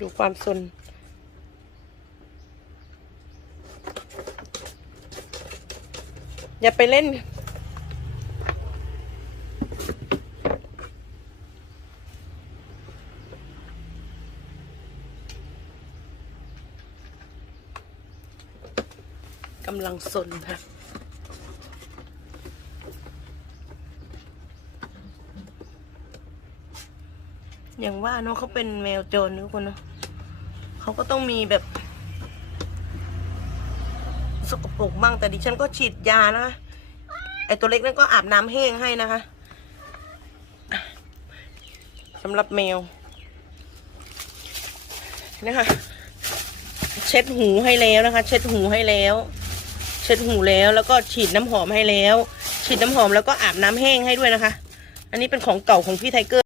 ดูความสนอย่าไปเล่น กำลังสนค่ะ อย่างว่าเนาะเขาเป็นแมวโจรทุกคนเนาะเขาก็ต้องมีแบบ สกปรกบ้างแต่ดิฉันก็ฉีดยานะคะไอตัวเล็กนั่นก็อาบน้ำแห้งให้นะคะสำหรับแมวนะคะเช็ดหูให้แล้วนะคะ เช็ดหูให้แล้ว เช็ดหูแล้วแล้วก็ฉีดน้ำหอมให้แล้ว ฉีดน้ำหอมแล้วก็อาบน้ำแห้งให้ด้วยนะคะ อันนี้เป็นของเก่าของพี่ไทเกอร์